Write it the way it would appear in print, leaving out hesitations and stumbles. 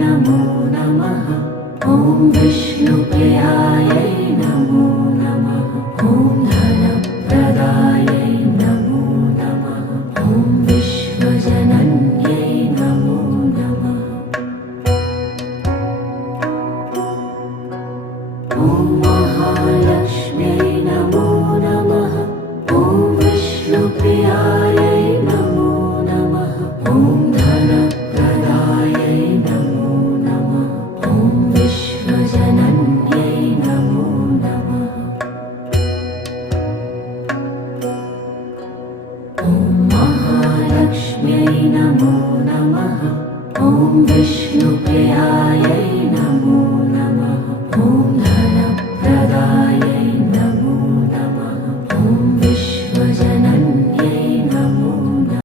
नमो नमः। ॐ विष्णुप्रियायै नमो नमः। ॐ धनप्रदायै नमो नमः। ॐ विश्वजनन्यै नमो नमः। ॐ महालक्ष्म्यै नमो नमः। ॐ विष्णुप्रियायै नमो नमः। ॐ धनप्रदायै नमो नमः। ॐ विश्वजनन्यै नमो नमः। ॐ महालक्ष्म्यै नमो नमः। ॐ विष्णुप्रियायै